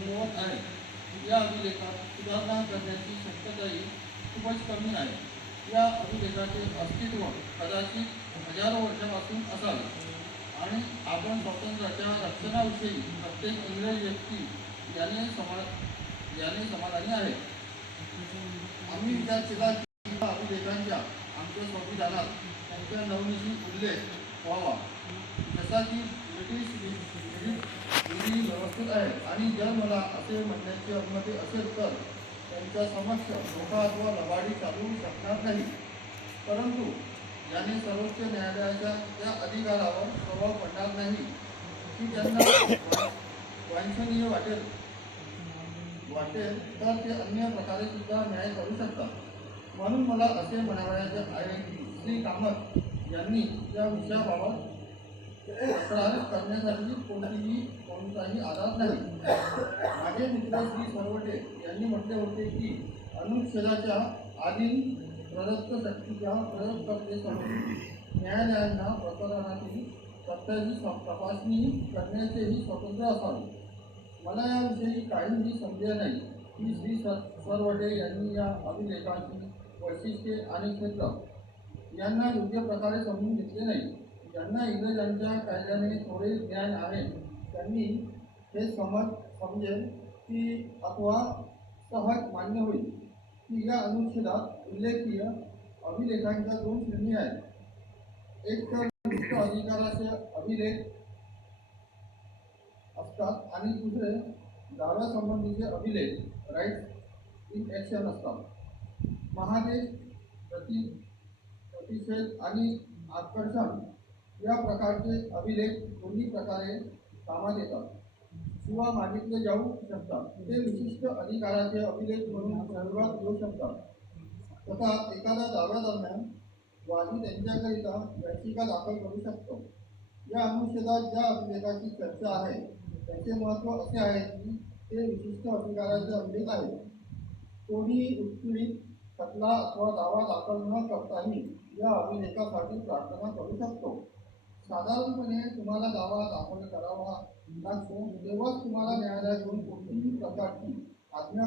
संभवत आहे. या अभिलेखात सुधारणा करण्याची शक्यताही खूपच कमी आहे. या अभिलेखाचे अस्तित्व कदाचित हजारो वर्षापासून असावे. आणि आपण स्वातंत्र्याच्या रक्षणाविषयी प्रत्येक इंग्रज व्यक्ती याने समा याने समाधानी आहे. आम्ही विचार केला की अभिलेखांच्या आमच्या संविधानात त्यांच्या नवनीशी उल्लेख व्हावा. जसा की ब्रिटिश ही व्यवस्थित आहे. आणि जर मला असे म्हणण्याची अनुमती असेल तर त्यांच्या समक्ष धोका अथवा लबाडी चालू शकणार नाही. परंतु याने सर्वोच्च न्यायालयाच्या त्या अधिकारावर प्रभाव पडणार नाही. की त्यांना वांछनीय वाटेल वाटेल तर ते अन्य प्रकारे सुद्धा न्याय करू शकतात. म्हणून मला असे म्हणावयाचे आहे की श्री कामत यांनी या विषयाबाबत कोणताही आधार नाही सरवटे यांनी म्हटले होते की अनुच्छेदाच्या स्वातंत्र्य असावे मला याविषयी काहीही संदेह नाही की सरवटे यांनी या अभिलेखाची योग्य प्रकारे समजून नाही ज्यांना इंग्रजांच्या कायद्याने थोडे ज्ञान आहे त्यांनी हे समज समजेल की अथवा सहज मान्य होईल. की या अनुच्छेदात उल्लेखीय अभिलेखांच्या दोन श्रेणी आहेत. एक तर विशिष्ट अधिकाराचे अभिलेख असतात आणि दुसरे दाव्यासंबंधीचे अभिलेख राईट इन ॲक्शन असतात. महादेश प्रति प्रतिषेध आणि आकर्षण या प्रकारचे अभिलेख, दोन्ही प्रकारे कामात येतात. जाऊ शकतात. ते विशिष्ट अधिकाराचे अभिलेख म्हणून संदर्भात येऊ शकतात. तथा एखाद्या दाव्यादरम्यान वादी त्यांच्याकरिता याचिका दाखल करू शकतो. या अनुच्छेदात ज्या अभिलेखाची चर्चा आहे, त्याचे महत्त्व असे आहे की ते विशिष्ट अधिकाराचे अभिलेख आहे कोणी उत्पीडित, खटला अथवा दावा दाखल न करता करताही या अभिलेखासाठी प्रार्थना करू शकतो. साधारणपणे तुम्हाला दावा दाखल करावा लागतो तेव्हाच तुम्हाला न्यायालयाकडून कोणतीही प्रकारची आज्ञा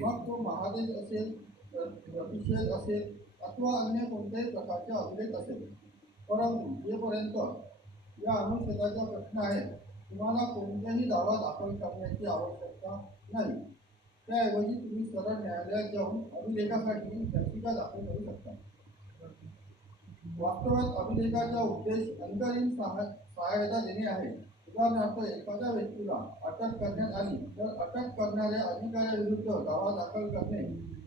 मग तो महादेश असेल प्र- प्रतिषेध असेल अथवा अन्य कोणत्याही प्रकारचा अभिलेख असेल. परंतु जेपर्यंत या अनुच्छेदाचा प्रश्न आहे तुम्हाला कोणत्याही दावा दाखल करण्याची आवश्यकता नाही. त्याऐवजी तुम्ही सरळ न्यायालयात जाऊन अभिलेखासाठी याचिका दाखल करू शकता. वास्तवात अभिलेखाचा उद्देश अंतरिम सहाय सहायता देणे आहे. उदाहरणार्थ एखाद्या व्यक्तीला अटक करण्यात आली तर अटक करणाऱ्या अधिकाऱ्याविरुद्ध दावा दाखल करणे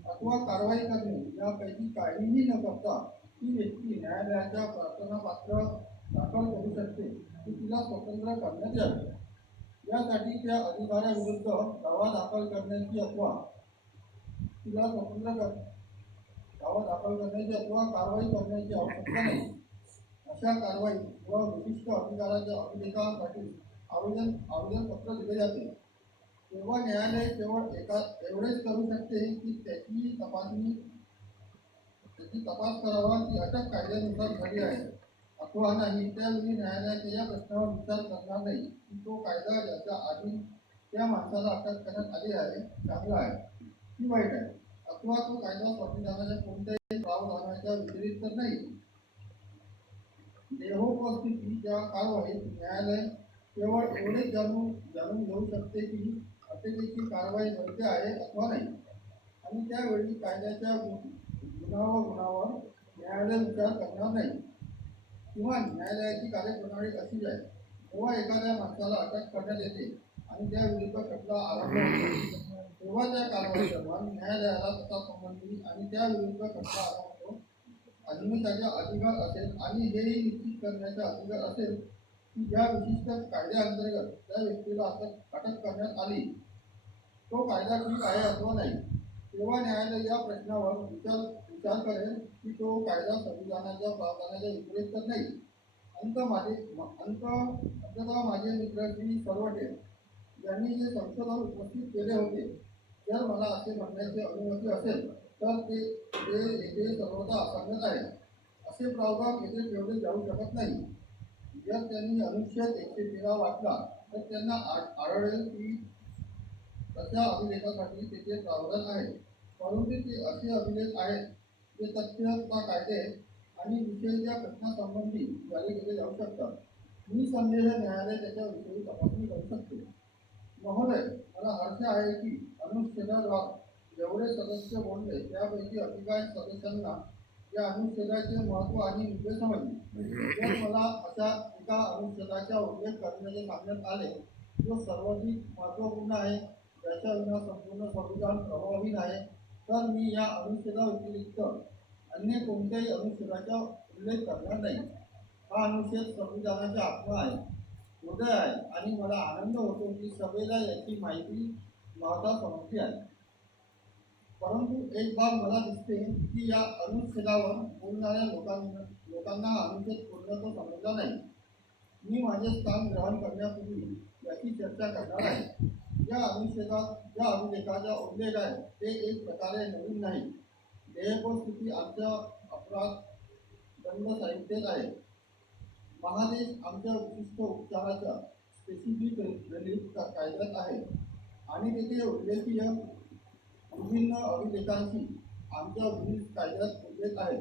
अथवा कारवाई करणे यापैकी काहीही न करता ती व्यक्ती न्यायालयाच्या प्रार्थनापात्र दाखल करू शकते की तिला स्वतंत्र करण्यात यावे. यासाठी त्या अधिकाऱ्याविरुद्ध दावा दाखल करण्याची अथवा तिला स्वतंत्र कर दावा दाखल करण्याची अथवा कारवाई करण्याची आवश्यकता नाही. अशा कारवाई व विशिष्ट अधिकाराच्या अभिलेखासाठी आवेदन आवेदनपत्र दिले जाते. तेव्हा न्यायालय केवळ एका एवढेच करू शकते की त्याची तपासणी त्याची तपास करावा की अटक कायद्यानुसार झाली आहे. अथवा नाही त्यावेळी न्यायालयाच्या या प्रश्नावर विचार करणार नाही की तो कायदा ज्याच्या आधी त्या माणसाला अटक करण्यात आली आहे चांगला आहे. की वाईट आहे. किंवा तो कायदा संविधानाच्या कोणत्याही प्रावधानाच्या व्यतिरिक्त तर नाही देहोपस्थितीच्या कारवाईत न्यायालय केवळ एवढेच जाणून जाणून घेऊ शकते की अटकेची कारवाई वैध आहे अथवा नाही. आणि त्यावेळी कायद्याच्या गुणावर गुणावर न्यायालय विचार करणार नाही. किंवा न्यायालयाची कार्यप्रणाली अशीच आहे जेव्हा एखाद्या माणसाला अटक करण्यात येते आणि त्या विरुद्ध खटला आरंभ तेव्हा त्या कारवाई दरम्यान न्यायालयाला तसा संबंधी आणि त्या विरुद्ध खटला आरंभ होतो आणि अधिकार असेल आणि हेही निश्चित करण्याचा अधिकार असेल की ज्या विशिष्ट कायद्याअंतर्गत त्या व्यक्तीला अटक अटक करण्यात आली. तो कायदा ठीक आहे अथवा नाही? तेव्हा न्यायालय या प्रश्नावर विचार विचार करेल की तो कायदा संविधानाच्या प्रावधानाच्या विपरीत तर नाही. अंत माझे म- अंत अंततः माझे मित्र श्री सर्वटे यांनी जे संशोधन उपस्थित केले होते जर मला असे म्हणण्याची अनुमती असेल तर ते ते येथे सर्वदा असंगत आहे. असे प्रावधान येथे ठेवले जाऊ शकत नाही. जर त्यांनी अनुच्छेद एकशे तेरा वाटला तर त्यांना आ- आढळेल की तशा अभिलेखासाठी तेथे प्रावधान आहे. परंतु ते असे अभिलेख आहेत जे तथ्यता कायदे आणि विषयीच्या घटनासंबंधी जारी केले जाऊ शकतात. निसंदेह न्यायालय त्याच्याविषयी तपासणी करू शकते. महोदय मला अर्थ आहे की अनुच्छेदाद्वारे जेवढे सदस्य बोलले त्यापैकी अधिकार सदस्यांना या अनुच्छेदाचे महत्त्व आणि मुद्दे समजले. जर मला अशा एका अनुच्छेदाचा उल्लेख करण्याचे सांगण्यात आले जो सर्वाधिक महत्त्वपूर्ण आहे त्याच्या विना संपूर्ण संविधान प्रभावहीन आहे तर मी या अनुच्छेदाव्यतिरिक्त अन्य कोणत्याही अनुच्छेदाचा उल्लेख करणार नाही. हा अनुच्छेद संविधानाचा आत्मा आहे. उदय आहे आणि मला आनंद होतो की सभेला याची माहिती महत्त्व समजली आहे. परंतु एक बाब मला दिसते की या अनुच्छेदावर बोलणाऱ्या लोकांना लोकांना अनुच्छेद पूर्णत्व समजला नाही. मी माझे स्थान ग्रहण करण्यापूर्वी याची चर्चा करणार आहे. या अनुच्छेदात ज्या अभिलेखाचा उल्लेख आहे ते एक प्रकारे नवीन नाही. देहपोस्थिती आमच्या अपराध दंड संहितेत आहे. महादेश आमच्या विशिष्ट उपचाराच्या स्पेसिफिक रिलीफ कायद्यात आहे. आणि तेथे उल्लेखीय विभिन्न अभिलेखांची आमच्या विविध कायद्यात उल्लेख आहे.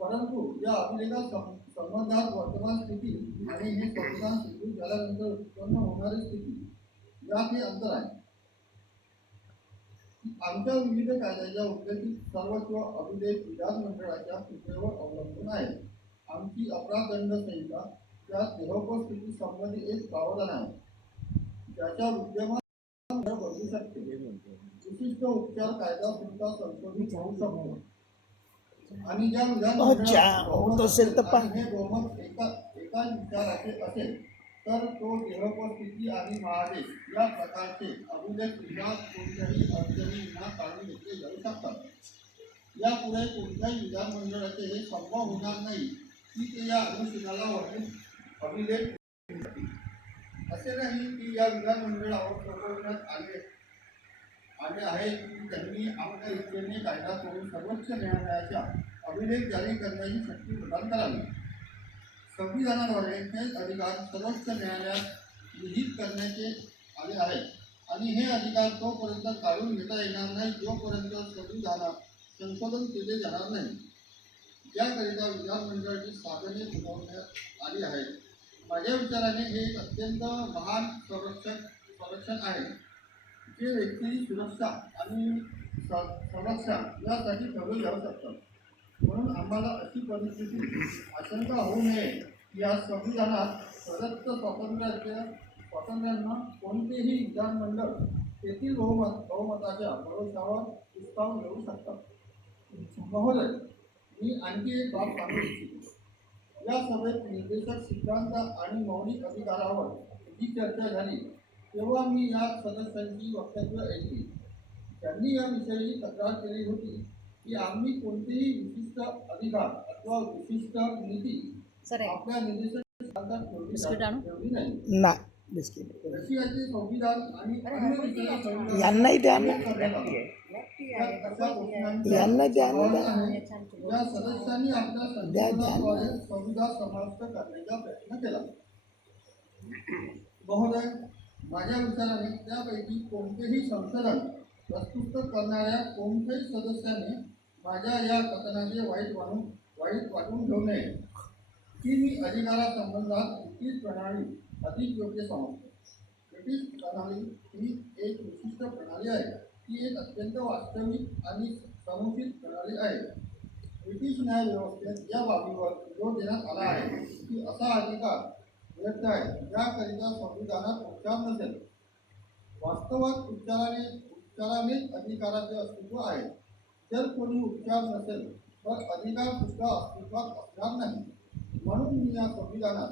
परंतु या अभिलेखा संबंधात वर्तमान स्थिती आणि हे संविधान स्वीकृत झाल्यानंतर उत्पन्न होणारी स्थिती यात हे अंतर आहे. आमच्या विविध कायद्याच्या उल्लेखित सर्व किंवा अभिलेख विधानमंडळाच्या सूचनेवर अवलंबून आहे. आमची अपराध दंड संहिता त्यात देहोपस्थिती संबंधी एक प्रावधान आहे. ज्याच्या विद्यमान बदलू शकते विशिष्ट उपचार कायदा सुद्धा संशोधित होऊ शकतो. आणि ज्या हे बहुमत एका एकाच विचाराचे असेल तर तो देहोपस्थिती आणि महादेश या प्रकारचे अभिलेख विभाग कोणत्याही अडचणी विना काढून घेतले जाऊ शकतात. यापुढे कोणत्याही विधानमंडळाचे हे संभव होणार नाही. की ते या अनुसूचनाला वर्णित अभिलेख असे नाही की या विधानमंडळावर सोपवण्यात आले. आले आहे की त्यांनी आपल्या इच्छेने कायदा करून सर्वोच्च न्यायालयाच्या अभिलेख जारी करण्याची शक्ती प्रदान करावी. संविधानाद्वारे हे अधिकार सर्वोच्च न्यायालयात विहित करण्याचे आले आहेत आणि हे अधिकार तोपर्यंत काढून घेता येणार नाही जोपर्यंत संविधानात संशोधन केले जाणार नाही. याकरिता विधानमंडळाची साधने सुनावण्यात आली आहेत माझ्या विचाराने हे एक अत्यंत महान संरक्षण संरक्षण आहे. जे व्यक्ती सुरक्षा आणि स- संरक्षण यासाठी ठरवून जाऊ शकतात म्हणून आम्हाला अशी परिस्थिती आशंका होऊ नये की या संविधानात प्रदत्त स्वातंत्र्याच्या स्वातंत्र्यांना कोणतेही विधानमंडळ तेथील बहुमत बहुमताच्या भरोशावर हिसकावून घेऊ शकतात. महोदय मी आणखी एक बाब सांगू इच्छितो. या सभेत निर्देशक सिद्धांत आणि मौलिक अधिकारावर जी चर्चा झाली तेव्हा मी या सदस्यांची वक्तव्य ऐकली. त्यांनी याविषयी तक्रार केली होती की आम्ही कोणतेही विशिष्ट अधिकार अथवा विशिष्ट नीती. आपल्या निर्देशक सिद्धांतात ठेवली नाही. यांनाही द्या यांना द्या ना. समावेश आहे. या सदस्यांनी आपल्या. संशोधनाद्वारे संविधान समाविष्ट करण्याचा प्रयत्न केला महोदय माझ्या विचाराने त्यापैकी कोणतेही संशोधन प्रस्तुत करणाऱ्या कोणत्याही सदस्याने माझ्या या कथनाचे वाईट वाटून वाईट वाटून घेऊ नये की मी अधिकारासंबंधात ब्रिटिश प्रणाली अधिक योग्य समजतो ब्रिटिश प्रणाली ही एक विशिष्ट प्रणाली आहे ती एक अत्यंत वास्तविक आणि समुचित प्रणाली आहे. ब्रिटिश न्यायव्यवस्थेत या बाबीवर जोर देण्यात आला आहे. की असा अधिकार व्यक्त आहे ज्याकरिता संविधानात उपचार नसेल. वास्तवात उपचाराने उपचारानेच अधिकाराचे अस्तित्व आहे. जर कोणी उपचार नसेल तर अधिकार सुद्धा अस्तित्वात असणार नाही. म्हणून मी या संविधानात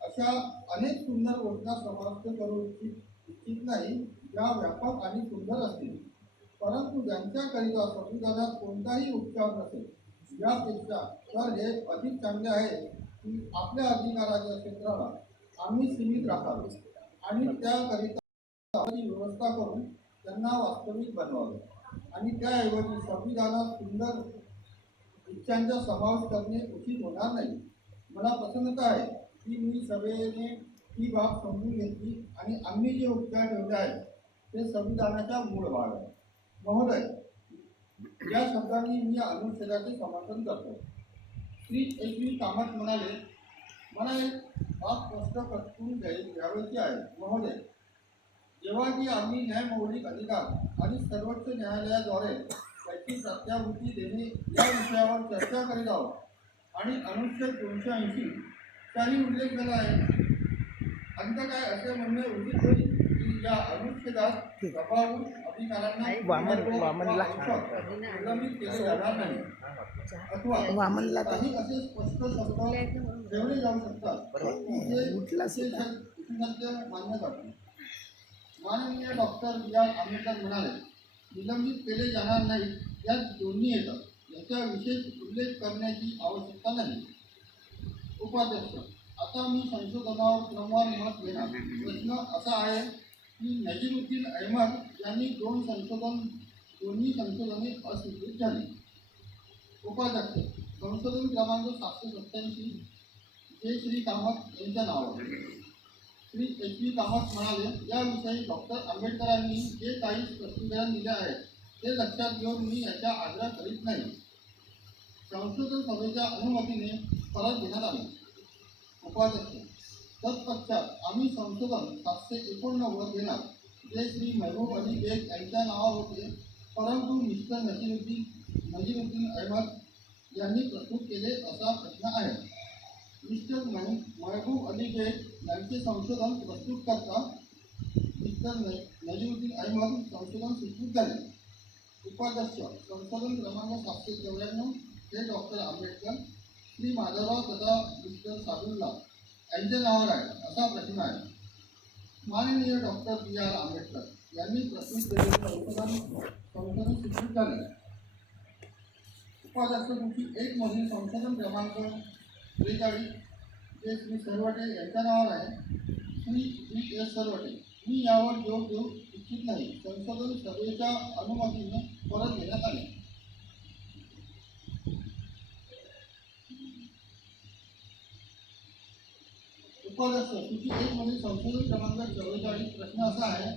अशा अनेक सुंदर घोषणा समाविष्ट करू इच्छित इच्छित नाही. या व्यापक आणि सुंदर असतील. परंतु ज्यांच्याकरिता संविधानात कोणताही उपचार नसेल यापेक्षा तर हे अधिक चांगले आहे की आपल्या अधिकाराच्या क्षेत्राला आम्ही सीमित राखावे आणि त्याकरिता व्यवस्था करून त्यांना वास्तविक बनवावे. आणि त्याऐवजी संविधानात सुंदर इच्छांचा समावेश करणे उचित होणार नाही. मला प्रसन्नता आहे की मी सभेने ही बाब समजून घेतली आणि आम्ही जे उपचार ठेवले आहेत ते संविधानाचा मूळ भाग आहे. महोदय या शब्दांनी मी अनुच्छेदाचे समर्थन करतो श्री एच व्ही कामत म्हणाले मला एक बाब स्पष्ट करून द्याय आहे महोदय जेव्हा की आम्ही न्यायमौलिक अधिकार आणि सर्वोच्च न्यायालयाद्वारे त्याची प्रत्याभूती देणे या विषयावर चर्चा करीत आहोत आणि अनुच्छेद दोनशे ऐंशी त्याही उल्लेख झाला आहे अंत काय असे म्हणणे उचित होईल? वामन- वामनला. वामनला काही असे स्पष्ट शब्द ठेवले जाऊ शकतात. मान्य माननीय डॉक्टर बी आर आंबेडकर म्हणाले निलंबित केले जाणार नाही यात दोन्ही येतात. याचा विशेष उल्लेख करण्याची आवश्यकता नाही. उपाध्यक्ष आता मी संशोधनावर क्रमवार मत घेणार. प्रश्न असा आहे की नजीरुद्दीन अहमद यांनी दोन संशोधन दोन्ही संशोधने अस्वीकृत झाली. उपाध्यक्ष संशोधन क्रमांक सातशे सत्त्याऐंशी जे श्री कामत यांच्या नावावर. श्री एच पी कामत म्हणाले याविषयी डॉक्टर आंबेडकरांनी जे काही स्पष्टीकरण दिले आहे ते लक्षात घेऊन मी याचा आग्रह करीत नाही. संशोधन सभेच्या अनुमतीने परत घेण्यात आले. उपाध्यक्ष तत्पश्चात आम्ही संशोधन सातशे एकोणनव्वद घेणार जे श्री महबूब अली बेग यांच्या नावावर होते परंतु मिस्टर नजीरुद्दीन नजीरुद्दीन अहमद यांनी प्रस्तुत केले असा प्रश्न आहे. मिस्टर महबूब अली बेग यांचे संशोधन प्रस्तुत करता मिस्टर नजीरुद्दीन अहमद संशोधन स्वीकृत झाले. उपाध्यक्ष संशोधन क्रमांक सातशे चौऱ्याण्णव हे डॉक्टर आंबेडकर श्री माधवराव तथा मिस्टर साधुल्ला यांच्या नावावर आहे असा प्रश्न आहे. माननीय डॉक्टर बी आर आंबेडकर यांनी प्रस्तुत केलेले संशोधन संशोधन झाले उपाध्यक्षांची एक मधील संशोधन क्रमांक त्रेचाळीस जे श्री सरवटे यांच्या नावावर आहे. श्री जी एस सरवटे मी यावर जोर देऊ इच्छित नाही. संशोधन सभेच्या अनुमतीने परत घेण्यात आले उपाध्यक्ष सूची मधील संशोधन क्रमांक चव्वेचाळीस प्रश्न असा आहे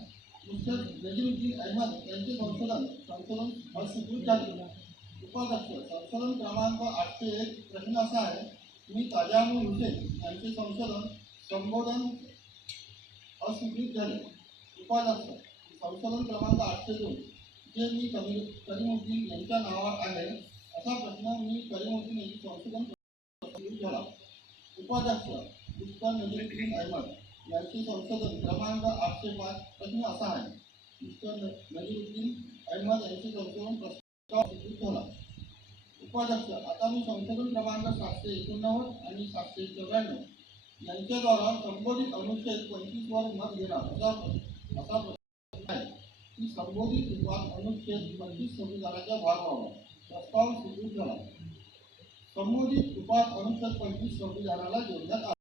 मिस्टर नजीरुद्दीन अहमद यांचे संशोधन संशोधन अस्वीकृत झाले उपाध्यक्ष संशोधन क्रमांक आठशे एक प्रश्न असा आहे मी ताजामुल हुसेन यांचे संशोधन संबोधन अस्वीकृत झाले. उपाध्यक्ष संशोधन क्रमांक आठशे दोन जे मी कमी करीमुद्दीन यांच्या नावावर आहे असा प्रश्न मी करीमुद्दीन यांचे संशोधन झाला उपाध्यक्ष मिस्टर नजीरुद्दीन अहमद यांचे संशोधन क्रमांक आठशे पाच प्रश्न असा आहे. मिस्टर नजीरुद्दीन अहमद यांचे संशोधन प्रस्ताव स्वीकृत झाला उपाध्यक्ष आता मी संशोधन क्रमांक सातशे एकोणनव्वद आणि सातशे चौऱ्याण्णव यांच्याद्वारा संबोधित अनुच्छेद पंचवीस वर मत घेणार असा असा प्रश्न आहे की संबोधित विभाग अनुच्छेद पंचवीस संविधानाचा भाग व्हावा प्रस्ताव स्वीकृत झाला संबोधित रूपात अनुच्छेद पंचवीस संविधानाला जोडण्यात आला.